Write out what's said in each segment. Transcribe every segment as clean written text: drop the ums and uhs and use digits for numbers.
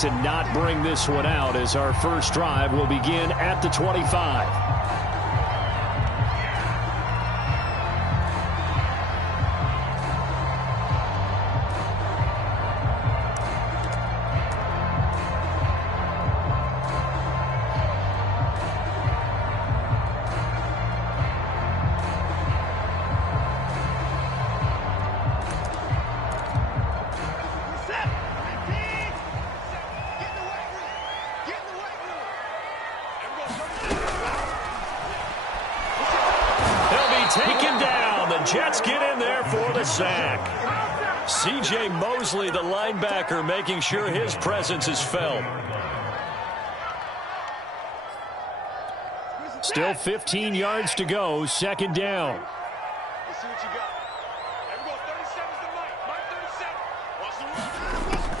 to not bring this one out as our first drive will begin at the 25. Taken down. The Jets get in there for the sack. C.J. Mosley, the linebacker, making sure his presence is felt. Still 15 yards to go. Second down.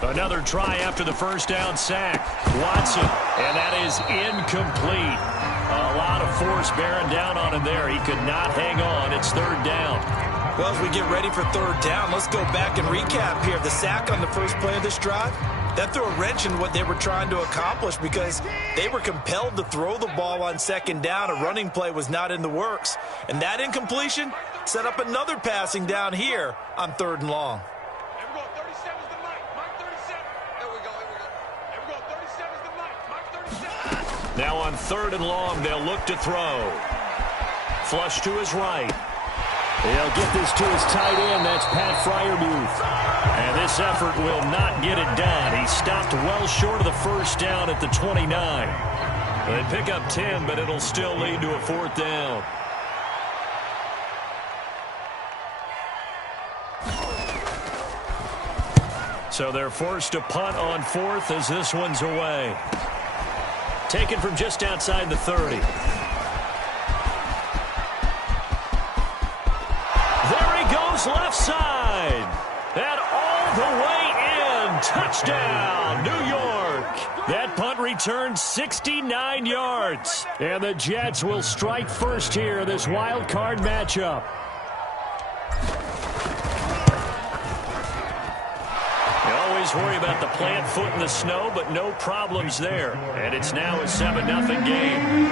Another try after the first down sack. Watson, and that is incomplete. A lot of force bearing down on him there. He could not hang on. It's third down. Well, as we get ready for third down, let's go back and recap here. The sack on the first play of this drive, that threw a wrench in what they were trying to accomplish because they were compelled to throw the ball on second down. A running play was not in the works. And that incompletion set up another passing down here on third and long. Now on third and long, they'll look to throw. Flush to his right. He'll get this to his tight end. That's Pat Freiermuth. And this effort will not get it done. He stopped well short of the first down at the 29. They pick up 10, but it'll still lead to a fourth down. So they're forced to punt on fourth as this one's away. Taken from just outside the 30. There he goes left side. And all the way in. Touchdown, New York. That punt returned 69 yards. And the Jets will strike first here in this wild card matchup. Worry about the plant foot in the snow, but no problems there. And it's now a 7-0 game.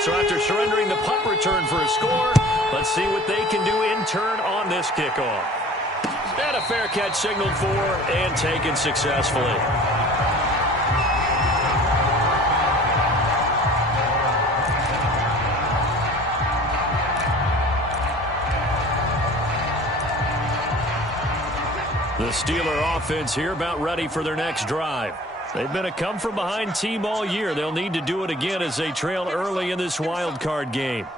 So after surrendering the punt return for a score, let's see what they can do in turn on this kickoff. And a fair catch signaled for and taken successfully. The Steeler offense here about ready for their next drive. They've been a come-from-behind team all year. They'll need to do it again as they trail early in this wild card game.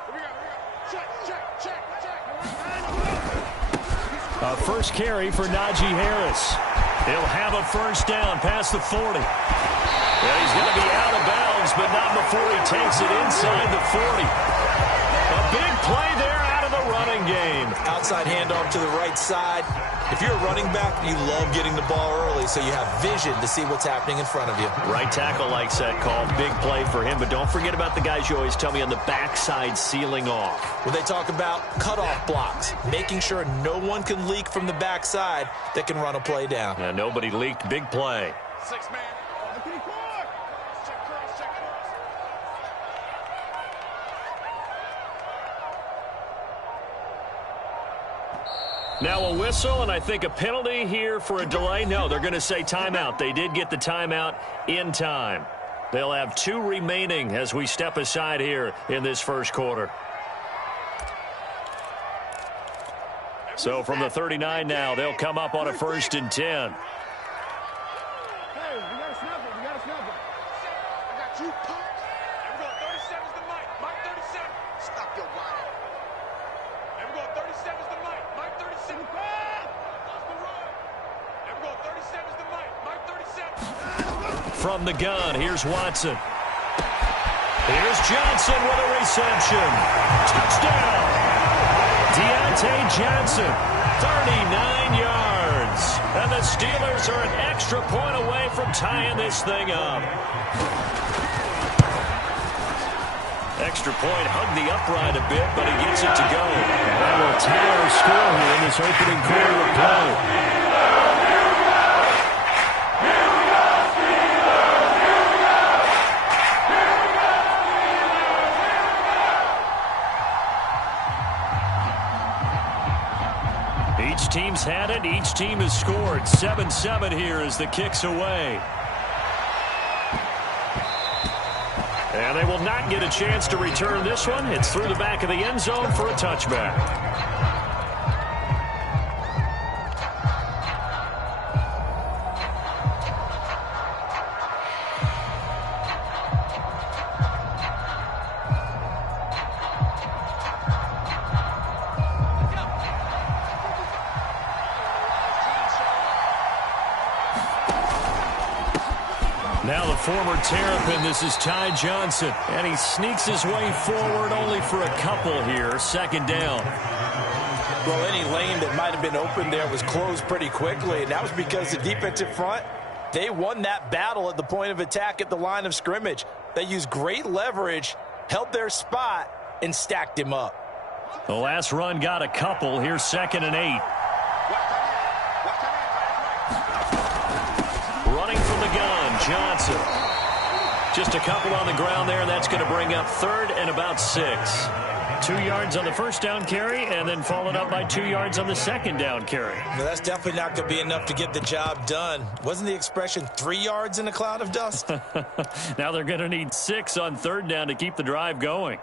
A first carry for Najee Harris. He'll have a first down past the 40. Yeah, he's going to be out of bounds, but not before he takes it inside the 40. A big play there out of the running game. Outside handoff to the right side. If you're a running back, you love getting the ball early so you have vision to see what's happening in front of you. Right tackle likes that call. Big play for him, but don't forget about the guys you always tell me on the backside sealing off. When they talk about cutoff blocks, making sure no one can leak from the backside that can run a play down. Yeah, nobody leaked. Big play. 6-man. Now a whistle, and I think a penalty here for a delay. No, they're going to say timeout. They did get the timeout in time. They'll have 2 remaining as we step aside here in this first quarter. So from the 39 now, they'll come up on a 1st and 10. From the gun, here's Watson. Here's Johnson with a reception. Touchdown! Deontay Johnson, 39 yards. And the Steelers are an extra point away from tying this thing up. Extra point hugged the upright a bit, but he gets it to go. And that will tie our score here in this opening quarter of play. has had it. Each team has scored. 7-7 here as the kick's away. And they will not get a chance to return this one. It's through the back of the end zone for a touchback. Now the former Terrapin, this is Ty Johnson. And he sneaks his way forward only for a couple here. Second down. Well, any lane that might have been open there was closed pretty quickly, and that was because the defensive front, they won that battle at the point of attack at the line of scrimmage. They used great leverage, held their spot, and stacked him up. The last run got a couple. Here's 2nd and 8. Running from the gun, Johnson. Just a couple on the ground there, and that's going to bring up 3rd and about 6. 2 yards on the first down carry, and then followed up by 2 yards on the second down carry. Well, that's definitely not going to be enough to get the job done. Wasn't the expression 3 yards in a cloud of dust? Now they're going to need 6 on 3rd down to keep the drive going.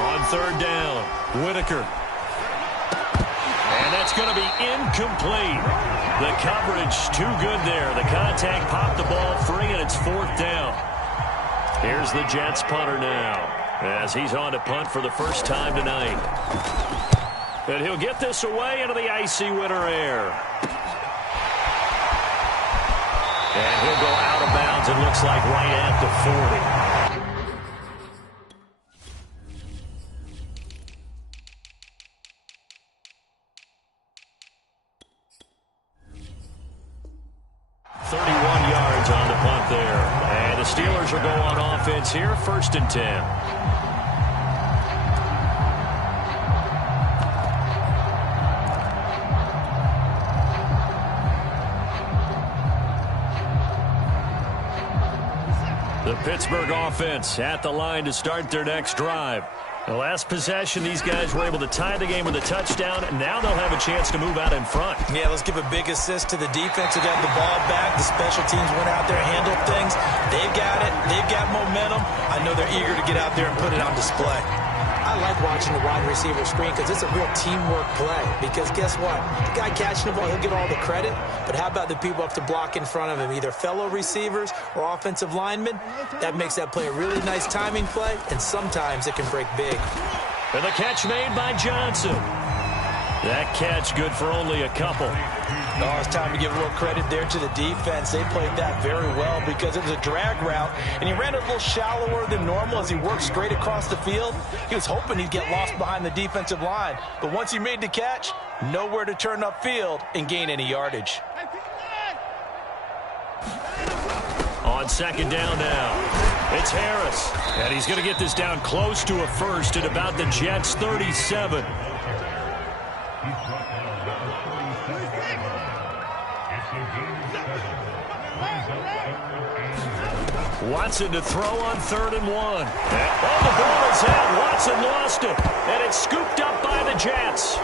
On 3rd down, Whitaker. And that's going to be incomplete. The coverage too good there. The contact popped the ball free, and it's 4th down. Here's the Jets punter now as he's on to punt for the first time tonight. And he'll get this away into the icy winter air. And he'll go out of bounds, it looks like, right at the 40. Steelers will go on offense here, 1st and 10. The Pittsburgh offense at the line to start their next drive. The last possession, these guys were able to tie the game with a touchdown, and now they'll have a chance to move out in front. Yeah, let's give a big assist to the defense who got the ball back. The special teams went out there, handled things. They've got it. They've got momentum. I know they're eager to get out there and put it on display. I like watching the wide receiver screen because it's a real teamwork play. Because guess what? The guy catching the ball, he'll get all the credit. But how about the people up to block in front of him, either fellow receivers or offensive linemen? That makes that play a really nice timing play, and sometimes it can break big. And the catch made by Johnson. That catch good for only a couple. Oh, it's time to give a little credit there to the defense. They played that very well because it was a drag route, and he ran it a little shallower than normal as he worked straight across the field. He was hoping he'd get lost behind the defensive line, but once he made the catch, nowhere to turn upfield and gain any yardage. On 2nd down now, it's Harris, and he's going to get this down close to a first at about the Jets' 37. Watson to throw on 3rd and 1. Oh, the ball is out. Watson lost it. And it's scooped up by the Jets.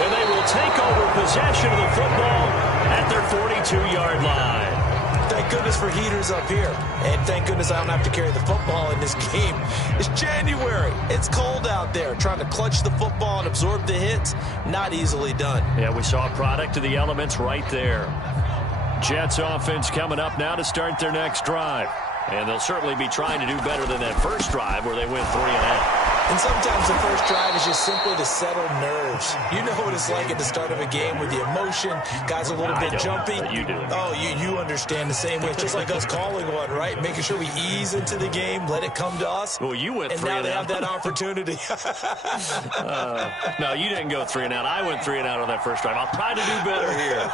And they will take over possession of the football at their 42-yard line. Thank goodness for heaters up here. And thank goodness I don't have to carry the football in this game. It's January. It's cold out there. Trying to clutch the football and absorb the hits, not easily done. Yeah, we saw a product of the elements right there. Jets offense coming up now to start their next drive. And they'll certainly be trying to do better than that first drive where they went 3 and out. And sometimes the first drive is just simply to settle nerves. You know what it's like at the start of a game with the emotion. Guys are a little bit jumpy. But you do. Oh, you understand the same way. It's just like us calling one, right? Making sure we ease into the game, let it come to us. Well, you went 3 and out. And now they have that opportunity. No, you didn't go 3 and out. I went 3 and out on that first drive. I'll try to do better here.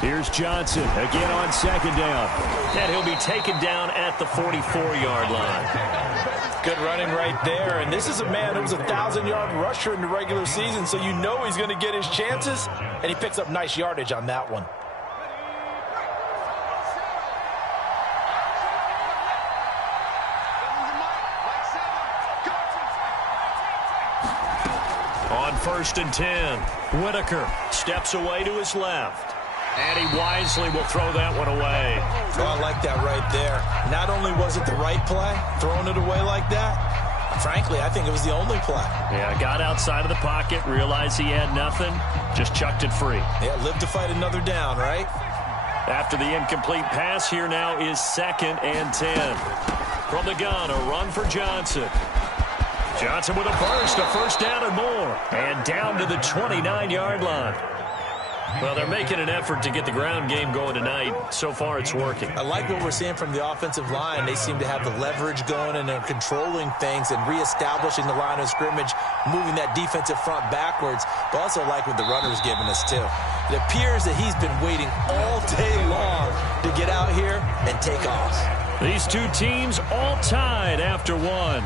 Here's Johnson again on 2nd down. And he'll be taken down at the 44-yard line. Good running right there. And this is a man who was a 1,000-yard rusher in the regular season, so you know he's going to get his chances, and he picks up nice yardage on that one. On 1st and 10, Whitaker steps away to his left. And he wisely will throw that one away. Oh, I like that right there. Not only was it the right play, throwing it away like that, frankly, I think it was the only play. Yeah, got outside of the pocket, realized he had nothing, just chucked it free. Yeah, live to fight another down, right? After the incomplete pass, here now is 2nd and 10. From the gun, a run for Johnson. Johnson with a burst, a 1st down and more. And down to the 29-yard line. Well, they're making an effort to get the ground game going tonight. So far, it's working. I like what we're seeing from the offensive line. They seem to have the leverage going, and they're controlling things and reestablishing the line of scrimmage, moving that defensive front backwards. But also like what the runner's giving us, too. It appears that he's been waiting all day long to get out here and take off. These two teams all tied after one.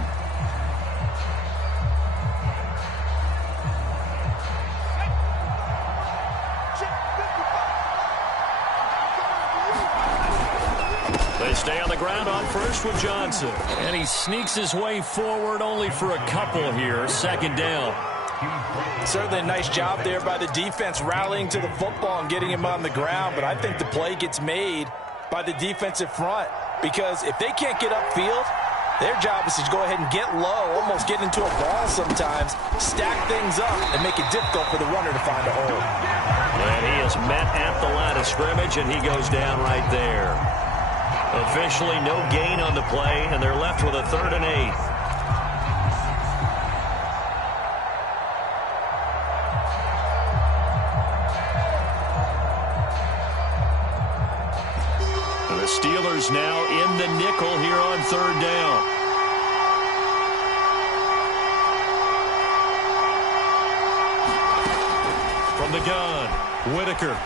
They stay on the ground on 1st with Johnson. And he sneaks his way forward only for a couple here. 2nd down. Certainly a nice job there by the defense rallying to the football and getting him on the ground. But I think the play gets made by the defensive front. Because if they can't get upfield, their job is to go ahead and get low, almost get into a ball sometimes, stack things up, and make it difficult for the runner to find a hole. And he is met at the line of scrimmage, and he goes down right there. Officially no gain on the play, and they're left with a 3rd and 8. The Steelers now in the nickel here on 3rd down. From the gun, Whitaker.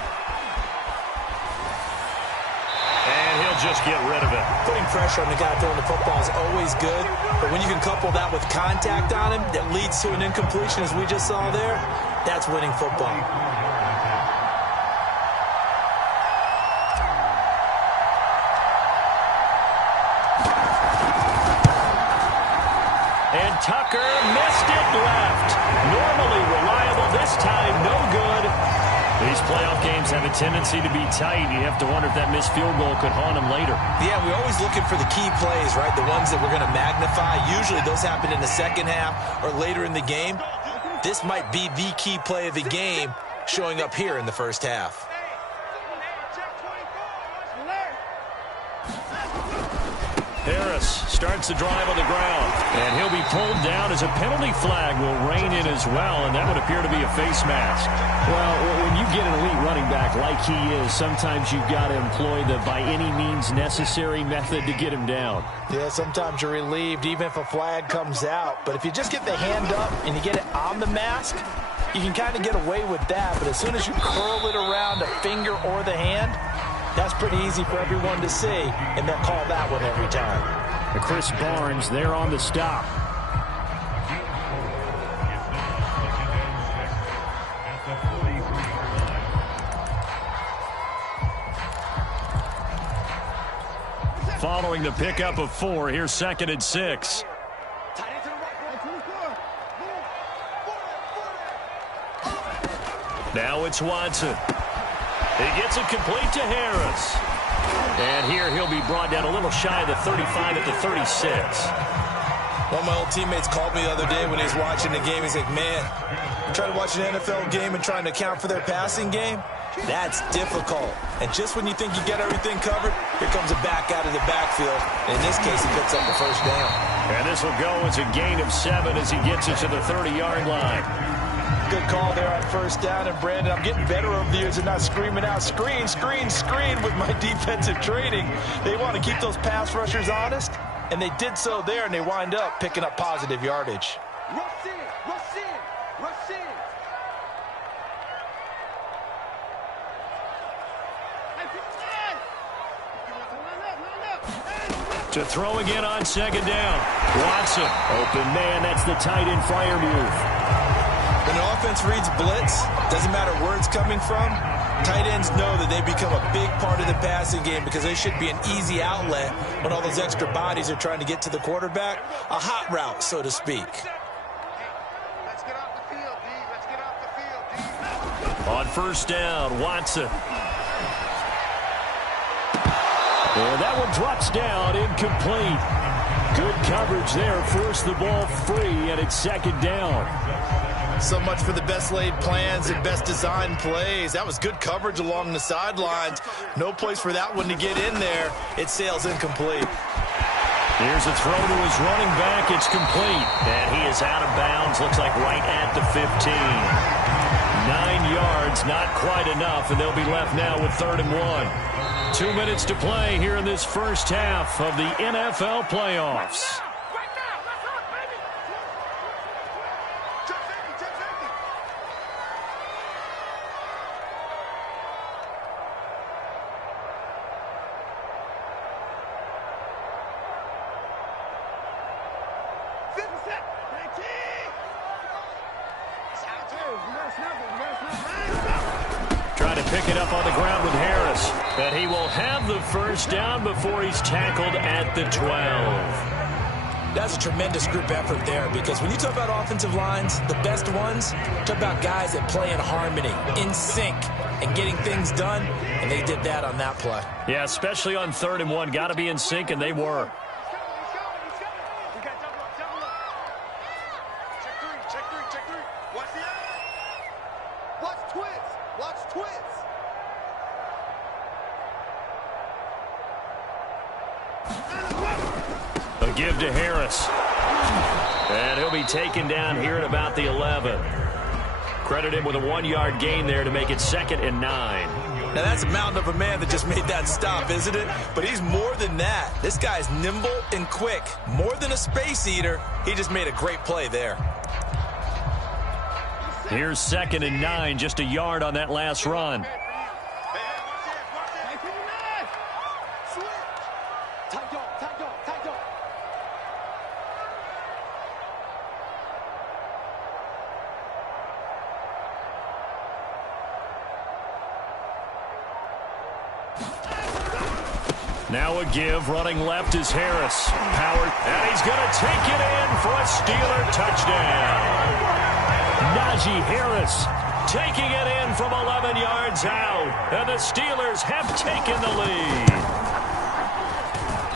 And he'll just get rid of it. Putting pressure on the guy throwing the football is always good, but when you can couple that with contact on him that leads to an incompletion, as we just saw there, that's winning football. And Tucker missed it left. Normally reliable, this time no good. These playoff games have a tendency to be tight. You have to wonder if that missed field goal could haunt them later. Yeah, we're always looking for the key plays, right? The ones that we're going to magnify. Usually those happen in the second half or later in the game. This might be the key play of the game showing up here in the first half. Harris starts the drive on the ground, and he'll be pulled down as a penalty flag will rein in as well, and that would appear to be a face mask. Well, when you get an elite running back like he is, sometimes you've got to employ the by any means necessary method to get him down. Yeah, sometimes you're relieved even if a flag comes out. But if you just get the hand up and you get it on the mask, you can kind of get away with that. But as soon as you curl it around a finger or the hand, that's pretty easy for everyone to see, and they'll call that one every time. Chris Barnes there on the stop. Following the pickup of 4, here's 2nd and 6. Now it's Watson. He gets it complete to Harris. And here he'll be brought down a little shy of the 35 at the 36. One of my old teammates called me the other day when he was watching the game. He's like, man, trying to watch an NFL game and trying to account for their passing game, that's difficult. And just when you think you get everything covered, here comes a back out of the backfield. And in this case, he picks up the 1st down. And this will go as a gain of 7 as he gets it to the 30-yard line. Good call there on 1st down. And, Brandon, I'm getting better over the years and not screaming out, screen, screen, screen with my defensive training. They want to keep those pass rushers honest, and they did so there, and they wind up picking up positive yardage. To To throw again on second down. Watson. Open man. That's the tight end flyer move. When an offense reads blitz, doesn't matter where it's coming from, tight ends know that they become a big part of the passing game because they should be an easy outlet when all those extra bodies are trying to get to the quarterback. A hot route, so to speak. Let's get off the field, D. Let's get off the field, D. On first down, Watson. And that one drops down, incomplete. Good coverage there, forced the ball free, and it's second down. So much for the best laid plans and best designed plays. That was good coverage along the sidelines. No place for that one to get in there. It sails incomplete. Here's a throw to his running back. It's complete. And he is out of bounds. Looks like right at the 15. 9 yards, not quite enough, and they'll be left now with 3rd and 1. 2 minutes to play here in this first half of the NFL playoffs. Trying to pick it up on the ground with Harris. And he will have the first down before he's tackled at the 12. That's a tremendous group effort there because when you talk about offensive lines, the best ones, talk about guys that play in harmony, in sync, and getting things done, and they did that on that play. Yeah, especially on 3rd and 1. Got to be in sync, and they were. A give to Harris. And he'll be taken down here at about the 11. Credit him with a 1-yard gain there to make it 2nd and 9. Now that's a mountain of a man that just made that stop, isn't it? But he's more than that. This guy's nimble and quick. More than a space eater, he just made a great play there. Here's 2nd and 9, just a yard on that last run. Now a give, running left is Harris. Power, and he's going to take it in for a Steeler touchdown. Najee Harris taking it in from 11 yards out, and the Steelers have taken the lead.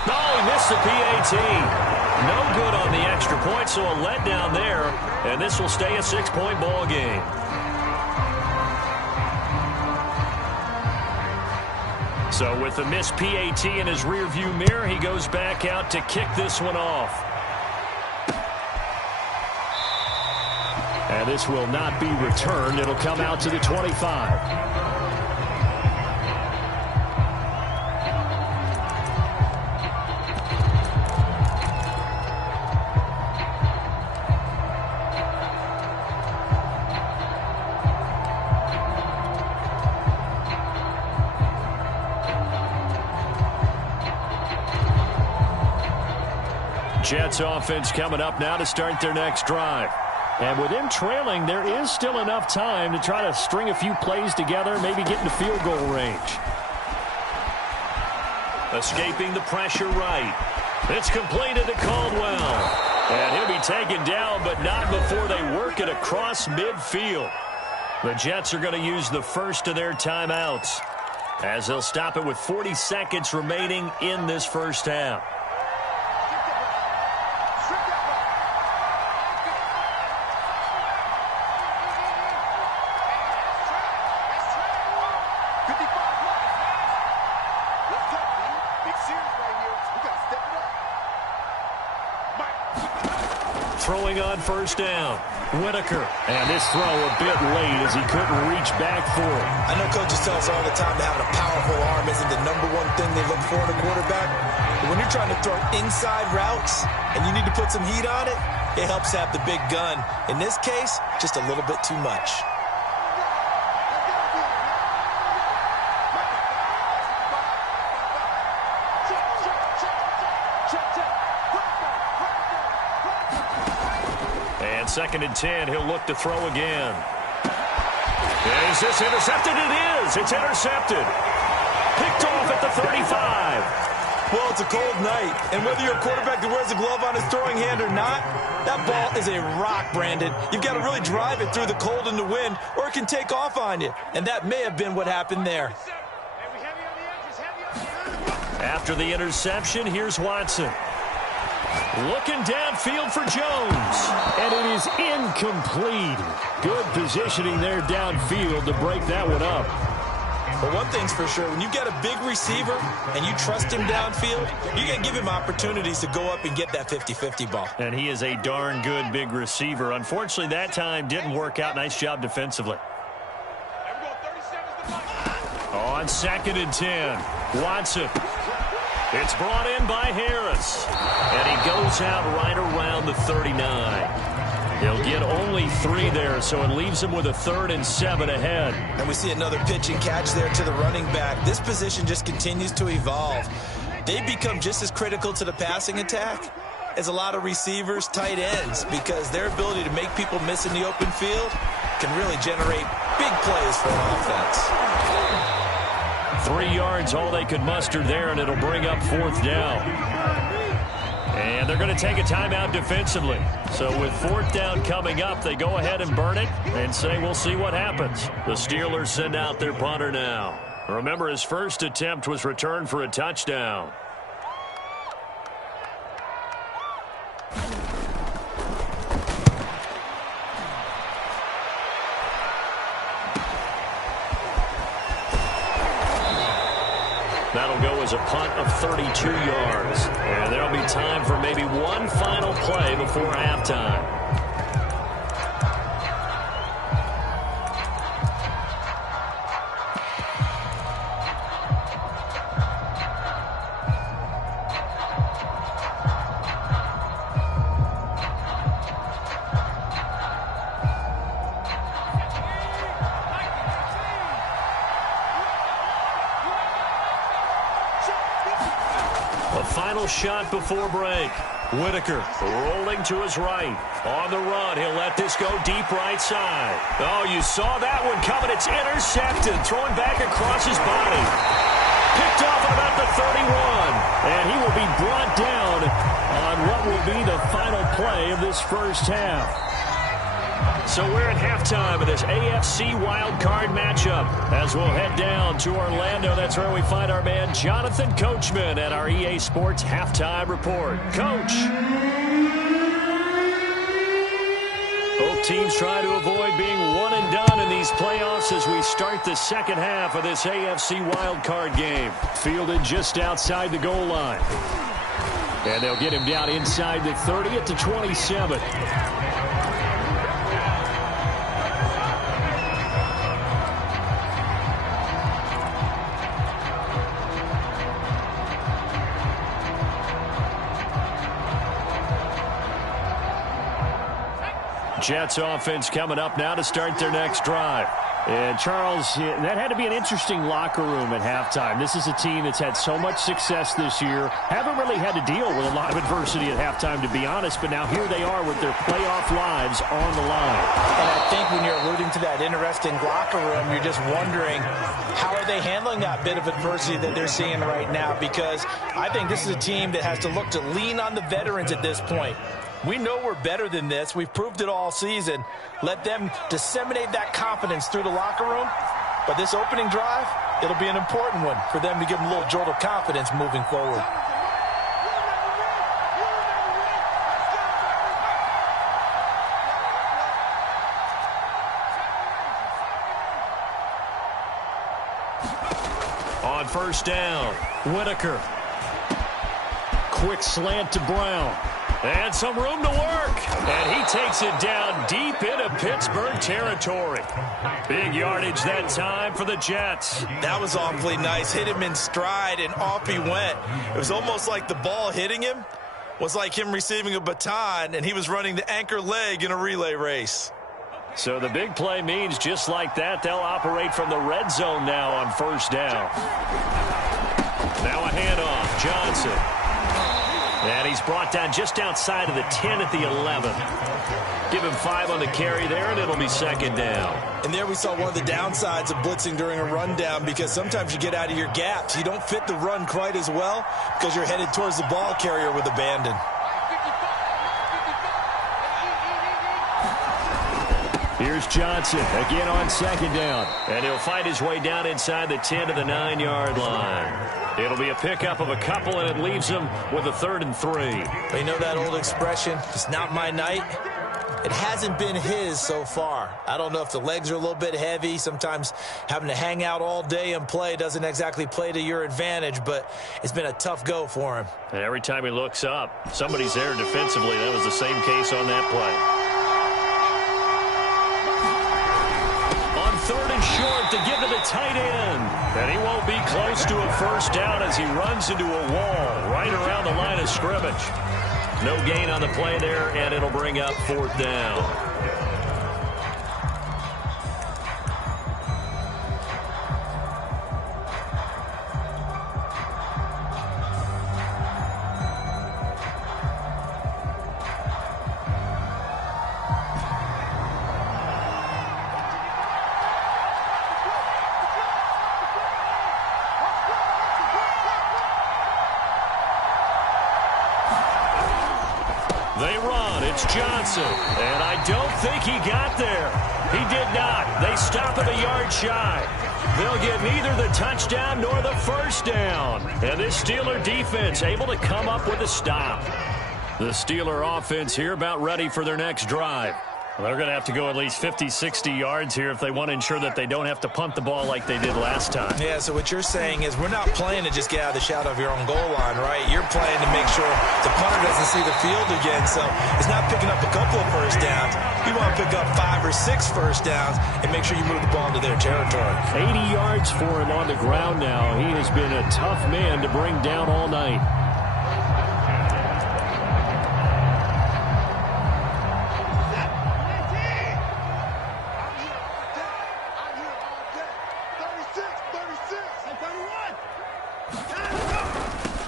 No, he missed the PAT. No good on the extra point, so a letdown there, and this will stay a 6-point ball game. So with the missed PAT in his rearview mirror, he goes back out to kick this one off. And this will not be returned. It'll come out to the 25. Jets offense coming up now to start their next drive. And with them trailing, there is still enough time to try to string a few plays together, maybe get into field goal range. Escaping the pressure right. It's completed to Caldwell. And he'll be taken down, but not before they work it across midfield. The Jets are going to use the first of their timeouts, as they'll stop it with 40 seconds remaining in this first half. Throwing on first down, Whitaker. And this throw a bit late as he couldn't reach back for it. I know coaches tell us all the time that having a powerful arm isn't the #1 thing they look for in a quarterback. But when you're trying to throw inside routes and you need to put some heat on it, it helps have the big gun. In this case, just a little bit too much. 2nd and 10. He'll look to throw again. Is this intercepted? It is. It's intercepted. Picked off at the 35. Well, it's a cold night, and whether you're a quarterback that wears a glove on his throwing hand or not, that ball is a rock, Brandon. You've got to really drive it through the cold and the wind, or it can take off on you. And that may have been what happened there. After the interception, here's Watson. Looking downfield for Jones. And it is incomplete. Good positioning there downfield to break that one up. But one thing's for sure, when you've got a big receiver and you trust him downfield, you're going to give him opportunities to go up and get that 50-50 ball. And he is a darn good big receiver. Unfortunately, that time didn't work out. Nice job defensively. On 2nd and 10, Watson. It's brought in by Harris. And he goes out right around the 39. He'll get only 3 there, so it leaves him with a 3rd and 7 ahead. And we see another pitch and catch there to the running back. This position just continues to evolve. They become just as critical to the passing attack as a lot of receivers, tight ends, because their ability to make people miss in the open field can really generate big plays for an offense. 3 yards, all they could muster there, and it'll bring up 4th down. And they're going to take a timeout defensively. So with 4th down coming up, they go ahead and burn it and say we'll see what happens. The Steelers send out their punter now. Remember, his first attempt was returned for a touchdown. That'll go as a punt of 32 yards. And there'll be time for maybe one final play before halftime. Shot before break. Whitaker rolling to his right. On the run, he'll let this go deep right side. Oh, you saw that one coming. It's intercepted. Throwing back across his body. Picked off at about the 31. And he will be brought down on what will be the final play of this first half. So we're at halftime of this AFC wildcard matchup. As we'll head down to Orlando, that's where we find our man Jonathan Coachman at our EA Sports Halftime Report. Coach. Both teams try to avoid being one and done in these playoffs as we start the second half of this AFC wildcard game. Fielded just outside the goal line. And they'll get him down inside the 30 at the 27. Jets offense coming up now to start their next drive. And, Charles, that had to be an interesting locker room at halftime. This is a team that's had so much success this year. Haven't really had to deal with a lot of adversity at halftime, to be honest. But now here they are with their playoff lives on the line. And I think when you're alluding to that interesting locker room, you're just wondering, how are they handling that bit of adversity that they're seeing right now? Because I think this is a team that has to look to lean on the veterans at this point. We know we're better than this. We've proved it all season. Let them disseminate that confidence through the locker room. But this opening drive, it'll be an important one for them to give them a little jolt of confidence moving forward. On 1st down, Whitaker. Quick slant to Brown. And some room to work. And he takes it down deep into Pittsburgh territory. Big yardage that time for the Jets. That was awfully nice. Hit him in stride, and off he went. It was almost like the ball hitting him was like him receiving a baton, and he was running the anchor leg in a relay race. So the big play means just like that, they'll operate from the red zone now on 1st down. Now a handoff. Johnson. And he's brought down just outside of the 10 at the 11. Give him 5 on the carry there, and it'll be second down. And there we saw one of the downsides of blitzing during a rundown, because sometimes you get out of your gaps. You don't fit the run quite as well because you're headed towards the ball carrier with abandon. Here's Johnson again on second down. And he'll find his way down inside the 10 to the 9-yard line. It'll be a pickup of a couple, and it leaves him with a 3rd and 3. But you know that old expression, it's not my night? It hasn't been his so far. I don't know if the legs are a little bit heavy. Sometimes having to hang out all day and play doesn't exactly play to your advantage, but it's been a tough go for him. And every time he looks up, somebody's there defensively. That was the same case on that play. 3rd and short to give to the tight end. And he won't be close to a first down as he runs into a wall right around the line of scrimmage. No gain on the play there, and it'll bring up 4th down. They run. It's Johnson. And I don't think he got there. He did not. They stop at a yard shy. They'll get neither the touchdown nor the first down. And this Steeler defense able to come up with a stop. The Steeler offense here about ready for their next drive. Well, they're going to have to go at least 50, 60 yards here if they want to ensure that they don't have to punt the ball like they did last time. Yeah, so what you're saying is we're not playing to just get out of the shadow of your own goal line, right? You're playing to make sure the punter doesn't see the field again. So it's not picking up a couple of first downs. You want to pick up 5 or 6 first downs and make sure you move the ball into their territory. 80 yards for him on the ground now. He has been a tough man to bring down all night.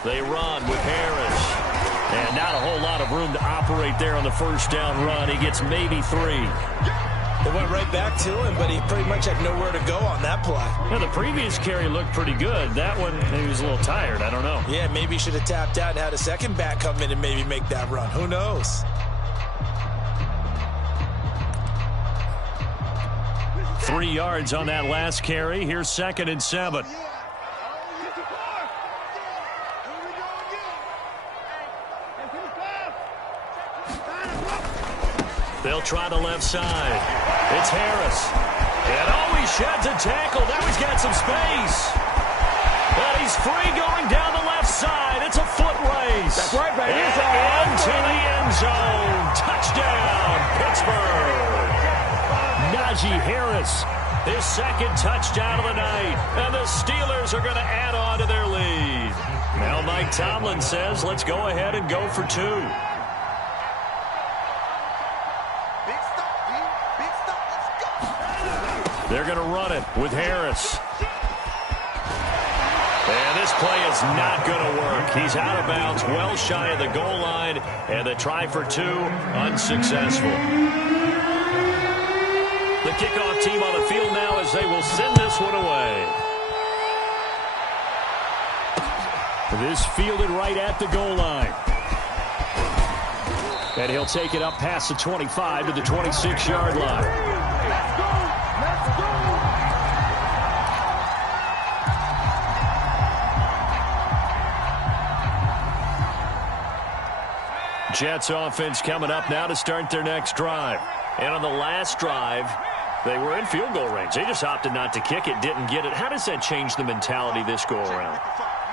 They run with Harris. And not a whole lot of room to operate there on the first down run. He gets maybe 3. They went right back to him, but he pretty much had nowhere to go on that play. Yeah, the previous carry looked pretty good. That one, he was a little tired. I don't know. Yeah, maybe he should have tapped out and had a second back come in and maybe make that run. Who knows? Three yards on that last carry. Here's 2nd and 7. They'll try the left side. It's Harris. And he sheds a tackle. Now he's got some space. And he's free going down the left side. It's a foot race. That's right, baby. And into the end zone. Touchdown, Pittsburgh. Najee Harris, his 2nd touchdown of the night. And the Steelers are going to add on to their lead. Now Mike Tomlin says, let's go ahead and go for 2. They're going to run it with Harris. And this play is not going to work. He's out of bounds, well shy of the goal line. And the try for 2, unsuccessful. The kickoff team on the field now as they will send this one away. This fielded right at the goal line. And he'll take it up past the 25 to the 26-yard line. Jets offense coming up now to start their next drive. And on the last drive, they were in field goal range. They just opted not to kick it, didn't get it. How does that change the mentality this go around?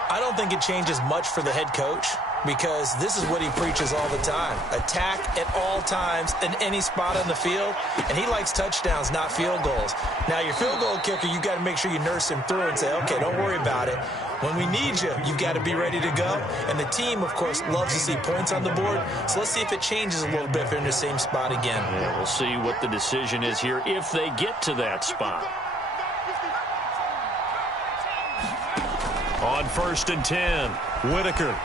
I don't think it changes much for the head coach, because this is what he preaches all the time. Attack at all times in any spot on the field, and he likes touchdowns, not field goals. Now, your field goal kicker, you got to make sure you nurse him through and say, okay, don't worry about it. When we need you, you've got to be ready to go. And the team, of course, loves to see points on the board. So let's see if it changes a little bit if they're in the same spot again. Yeah, we'll see what the decision is here if they get to that spot. On 1st and 10, Whitaker.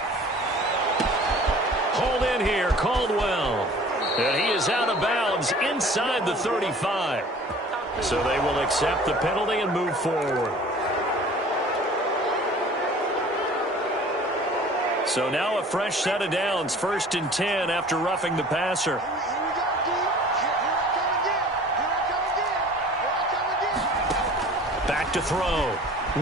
Hauled in here, Caldwell. And he is out of bounds inside the 35. So they will accept the penalty and move forward. So now a fresh set of downs, 1st and 10 after roughing the passer. Back to throw.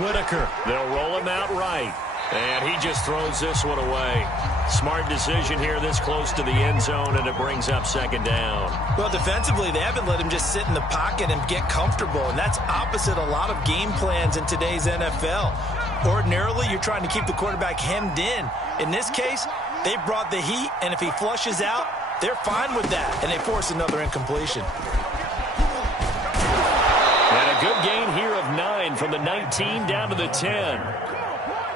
Whitaker. They'll roll him out right. And he just throws this one away. Smart decision here this close to the end zone, and it brings up 2nd down. Well, defensively, they haven't let him just sit in the pocket and get comfortable, and that's opposite a lot of game plans in today's NFL. Ordinarily, you're trying to keep the quarterback hemmed in. In this case, they brought the heat, and if he flushes out, they're fine with that, and they force another incompletion. And a good gain here of 9 from the 19 down to the 10.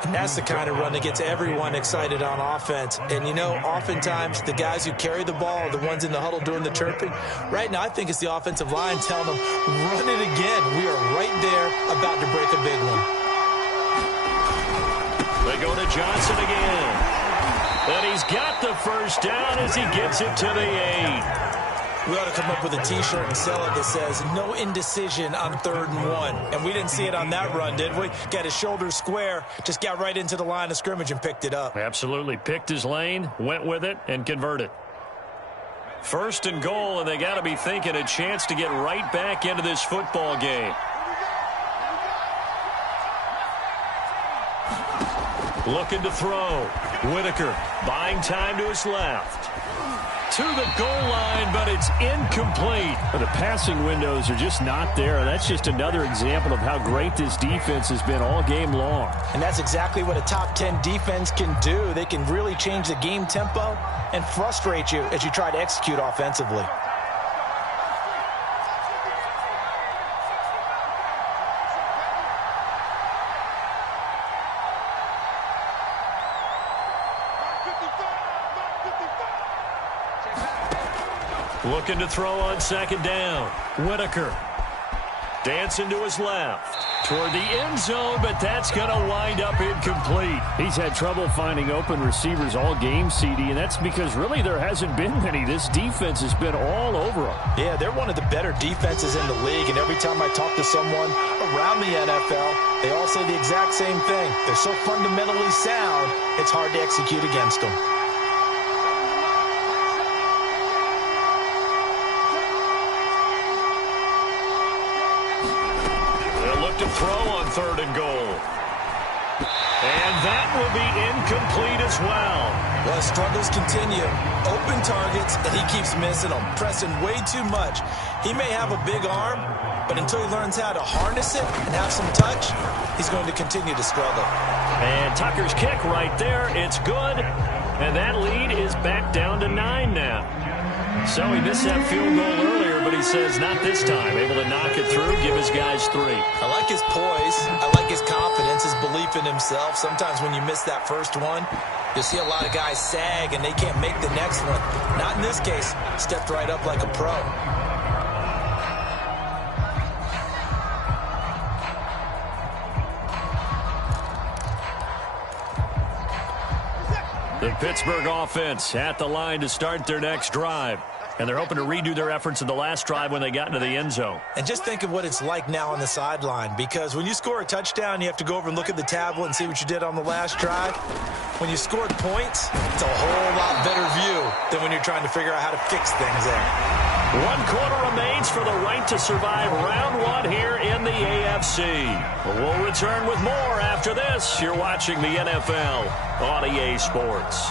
And that's the kind of run that gets everyone excited on offense. And, you know, oftentimes the guys who carry the ball are the ones in the huddle doing the chirping. Right now, I think it's the offensive line telling them, run it again. We are right there about to break a big one. They go to Johnson again. And he's got the 1st down as he gets it to the 8. We ought to come up with a T-shirt and sell it that says, no indecision on 3rd and 1. And we didn't see it on that run, did we? Got his shoulders square, just got right into the line of scrimmage and picked it up. Absolutely. Picked his lane, went with it, and converted. 1st and goal, and they got to be thinking a chance to get right back into this football game. Looking to throw. Whitaker buying time to his left. To the goal line, but it's incomplete. The passing windows are just not there. That's just another example of how great this defense has been all game long. And that's exactly what a top 10 defense can do. They can really change the game tempo and frustrate you as you try to execute offensively. Looking to throw on 2nd down. Whitaker dancing to his left toward the end zone, but that's going to wind up incomplete. He's had trouble finding open receivers all game, CD, and that's because really there hasn't been many. This defense has been all over them. Yeah, they're one of the better defenses in the league, and every time I talk to someone around the NFL, they all say the exact same thing. They're so fundamentally sound, it's hard to execute against them. To throw on 3rd and goal. And that will be incomplete as well. Well, struggles continue. Open targets, and he keeps missing them, pressing way too much. He may have a big arm, but until he learns how to harness it and have some touch, he's going to continue to struggle. And Tucker's kick right there. It's good. And that lead is back down to 9 now. So he missed that field goal earlier, but he says not this time. Able to knock it through, give his guys 3. I like his poise. I like his confidence, his belief in himself. Sometimes when you miss that first one, you'll see a lot of guys sag and they can't make the next one. Not in this case. Stepped right up like a pro. The Pittsburgh offense at the line to start their next drive. And they're hoping to redo their efforts in the last drive when they got into the end zone. And just think of what it's like now on the sideline, because when you score a touchdown, you have to go over and look at the tablet and see what you did on the last drive. When you scored points, it's a whole lot better view than when you're trying to figure out how to fix things there. 1 quarter remains for the right to survive round 1 here in the AFC. We'll return with more after this. You're watching the NFL on EA Sports.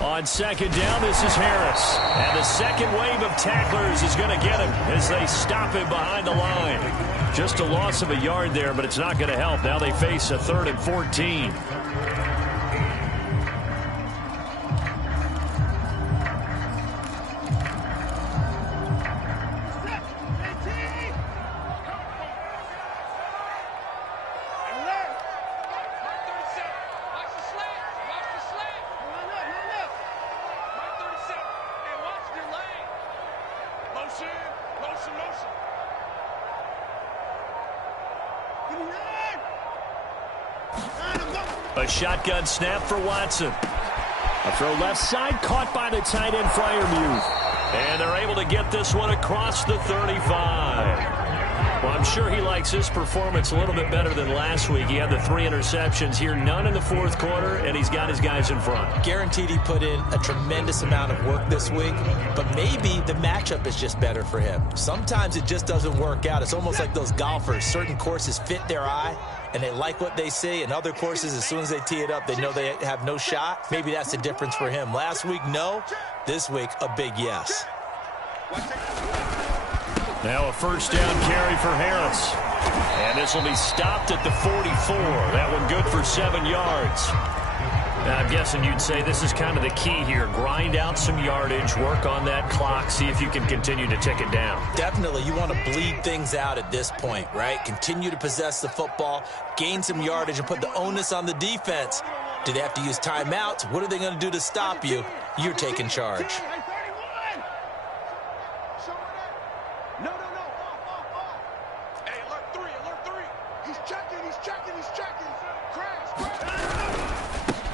On 2nd down, this is Harris. And the second wave of tacklers is going to get him as they stop him behind the line. Just a loss of a yard there, but it's not going to help. Now they face a 3rd and 14. A shotgun snap for Watson. A throw left side, caught by the tight end, Freiermuth. And they're able to get this one across the 35. Well, I'm sure he likes his performance a little bit better than last week. He had the 3 interceptions here, none in the fourth quarter, and he's got his guys in front. Guaranteed he put in a tremendous amount of work this week, but maybe the matchup is just better for him. Sometimes it just doesn't work out. It's almost like those golfers. Certain courses fit their eye, and they like what they see. And other courses, as soon as they tee it up, they know they have no shot. Maybe that's the difference for him. Last week, no. This week, a big yes. Now a first down carry for Harris. And this will be stopped at the 44. That one good for 7 yards. Now, I'm guessing you'd say this is kind of the key here. Grind out some yardage, work on that clock, see if you can continue to tick it down. Definitely. You want to bleed things out at this point, right? Continue to possess the football, gain some yardage, and put the onus on the defense. Do they have to use timeouts? What are they going to do to stop you? You're taking charge.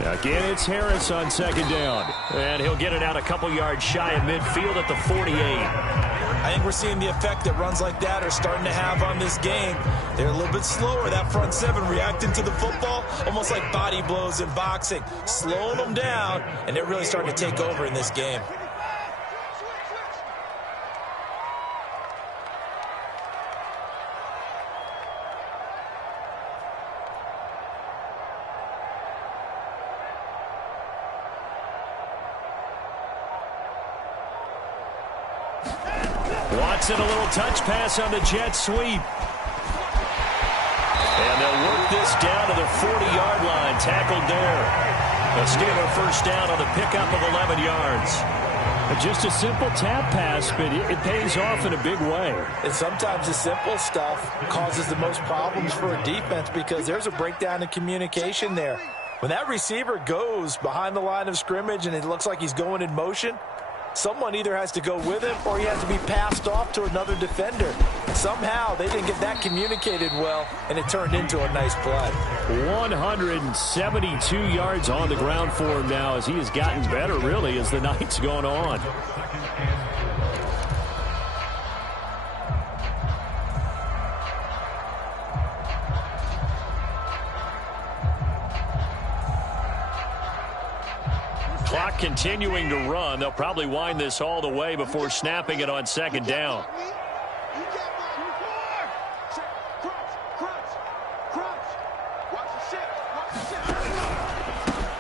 Again, it's Harris on second down. And he'll get it out a couple yards shy of midfield at the 48. I think we're seeing the effect that runs like that are starting to have on this game. They're a little bit slower, that front seven, reacting to the football, almost like body blows in boxing. Slowing them down, and they're really starting to take over in this game. Watson, a little touch pass on the jet sweep. And they'll work this down to the 40-yard line, tackled there. A Steeler first down on the pickup of 11 yards. Just a simple tap pass, but it pays off in a big way. And sometimes the simple stuff causes the most problems for a defense because there's a breakdown in communication there. When that receiver goes behind the line of scrimmage and it looks like he's going in motion, someone either has to go with him or he has to be passed off to another defender. Somehow they didn't get that communicated well, and it turned into a nice play. 172 yards on the ground for him now as he has gotten better, really, as the night's gone on. Clock continuing to run. They'll probably wind this all the way before snapping it on second down.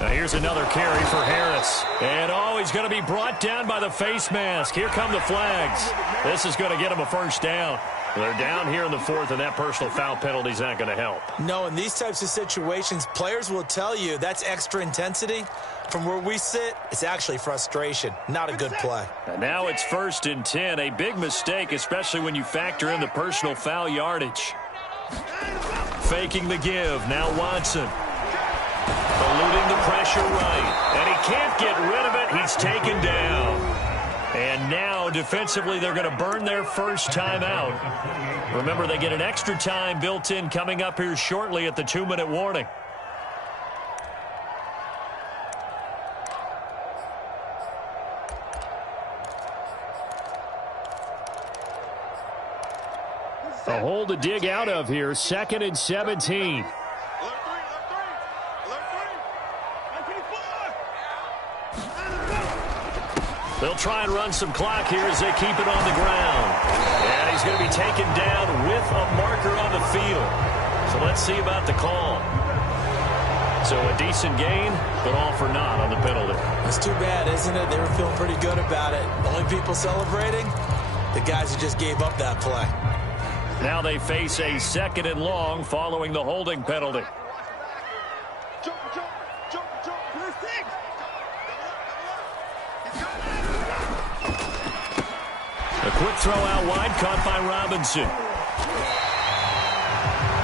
Now here's another carry for Harris. And he's going to be brought down by the face mask. Here come the flags. This is going to get him a first down. They're down here in the fourth, and that personal foul penalty is not going to help. No, in these types of situations, players will tell you that's extra intensity. From where we sit, it's actually frustration. Not a good play. And now it's 1st and 10. A big mistake, especially when you factor in the personal foul yardage. Faking the give. Now Watson. Eluding the pressure right. And he can't get rid of it. He's taken down. And now, defensively, they're going to burn their first timeout. Remember, they get an extra time built in coming up here shortly at the 2-minute warning. A hole to dig out of here. 2nd and 17. They'll try and run some clock here as they keep it on the ground. And he's going to be taken down with a marker on the field. So let's see about the call. So a decent gain, but all for naught on the penalty. It's too bad, isn't it? They were feeling pretty good about it. The only people celebrating, the guys who just gave up that play. Now they face a 2nd and long following the holding penalty. A quick throw out wide, caught by Robinson.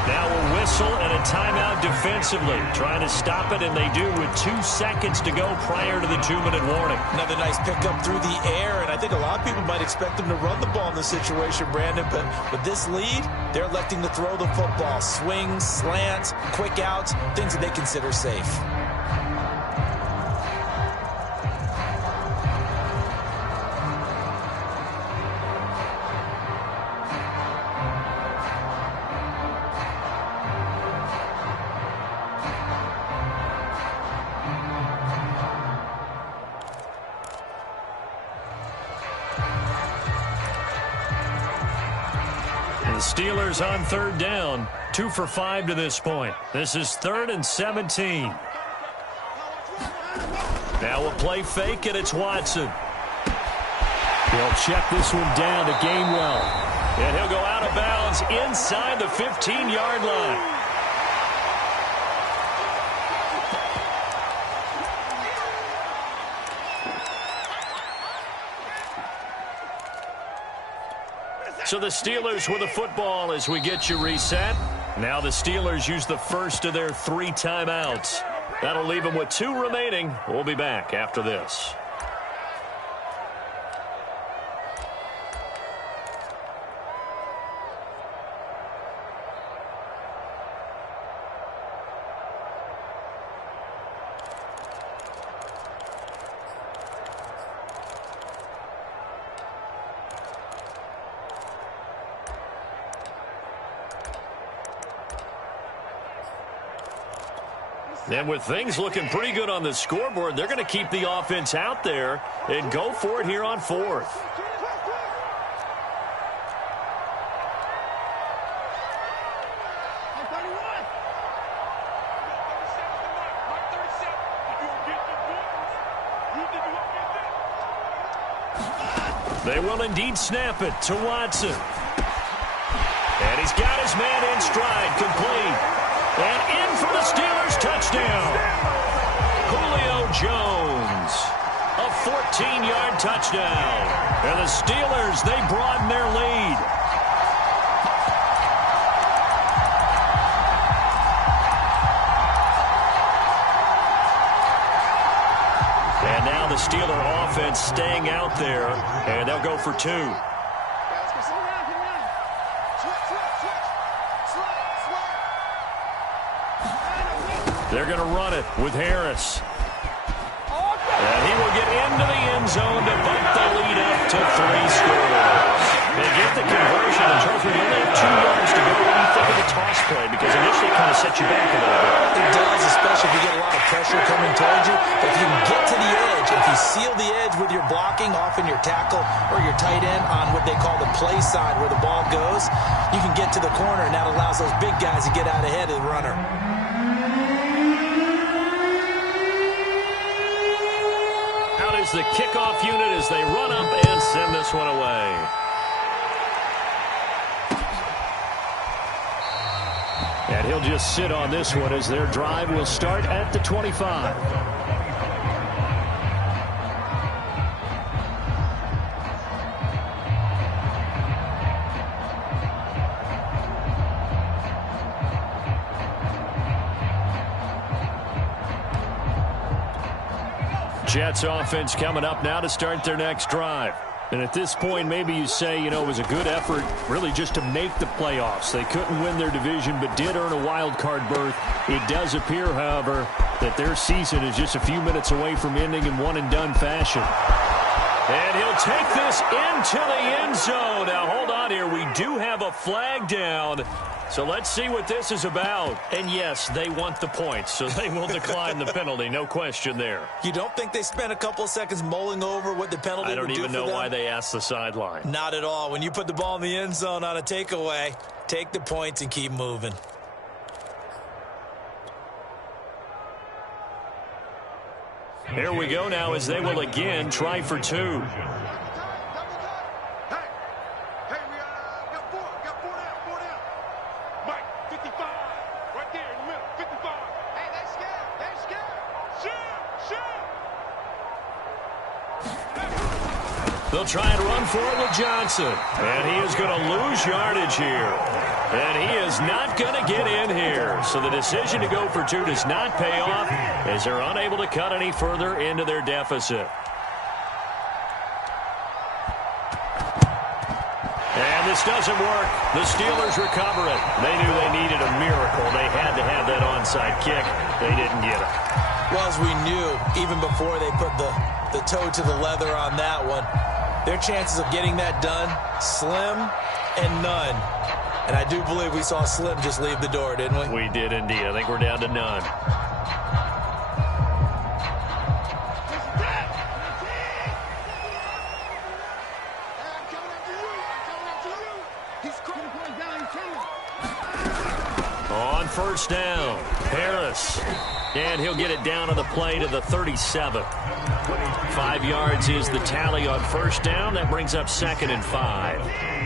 Now a whistle and a timeout defensively. Trying to stop it, and they do with 2 seconds to go prior to the 2-minute warning. Another nice pickup through the air, and I think a lot of people might expect them to run the ball in this situation, Brandon, but with this lead, they're electing to throw the football. Swings, slants, quick outs, things that they consider safe. Steelers on 3rd down, 2 for 5 to this point. This is 3rd and 17. Now a play fake, and it's Watson. He'll check this one down to Gainwell. And he'll go out of bounds inside the 15-yard line. So the Steelers with the football as we get you reset. Now the Steelers use the first of their 3 timeouts. That'll leave them with 2 remaining. We'll be back after this. And with things looking pretty good on the scoreboard, they're going to keep the offense out there and go for it here on 4th. They will indeed snap it to Watson. And he's got his man in stride, complete. And in for the Steelers touchdown. Julio Jones. A 14-yard touchdown. And the Steelers, they broaden their lead. And now the Steeler offense staying out there. And they'll go for 2. They're going to run it with Harris. And he will get into the end zone to bump the lead up to 3 scores. They get the conversion, and Charles, we only have 2 yards to go. What do you think of the toss play? Because initially it kind of set you back a little bit. It does, especially if you get a lot of pressure coming towards you. But if you can get to the edge, if you seal the edge with your blocking, often your tackle or your tight end on what they call the play side where the ball goes, you can get to the corner, and that allows those big guys to get out ahead of the runner. Is the kickoff unit as they run up and send this one away. And he'll just sit on this one as their drive will start at the 25. Jets offense coming up now to start their next drive. And at this point, maybe you say, it was a good effort really just to make the playoffs. They couldn't win their division but did earn a wild card berth. It does appear, however, that their season is just a few minutes away from ending in one-and-done fashion. And he'll take this into the end zone. Now, hold on here. We do have a flag down. So let's see what this is about. And yes, they want the points, so they will decline the penalty. No question there. You don't think they spent a couple of seconds mulling over what the penalty would do for them? I don't even know why they asked the sideline. Not at all. When you put the ball in the end zone on a takeaway, take the points and keep moving. Here we go now as they will again try for 2. They'll try and run for it with Johnson. And he is going to lose yardage here. And he is not going to get in here. So the decision to go for two does not pay off as they're unable to cut any further into their deficit. And this doesn't work. The Steelers recover it. They knew they needed a miracle. They had to have that onside kick. They didn't get it. Well, as we knew, even before they put the toe to the leather on that one, their chances of getting that done, slim and none. And I do believe we saw Slim just leave the door, didn't we? We did indeed. I think we're down to none. On first down, Harris. And he'll get it down on the play to the 37. 5 yards is the tally on first down. That brings up 2nd and 5.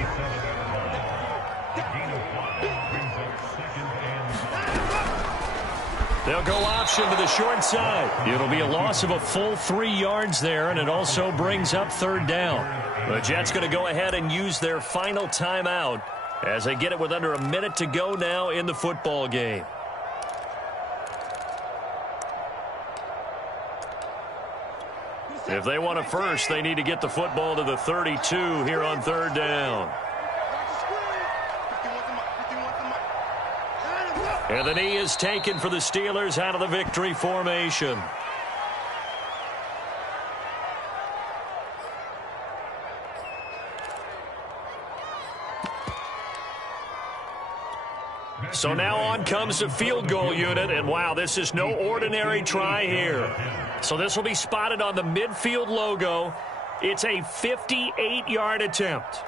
They'll go option to the short side. It'll be a loss of a full 3 yards there, and it also brings up 3rd down. The Jets going to go ahead and use their final timeout as they get it with under a minute to go now in the football game. If they want a first, they need to get the football to the 32 here on 3rd down. And the knee is taken for the Steelers out of the victory formation. So now on comes the field goal unit, and wow, this is no ordinary try here. So this will be spotted on the midfield logo. It's a 58-yard attempt.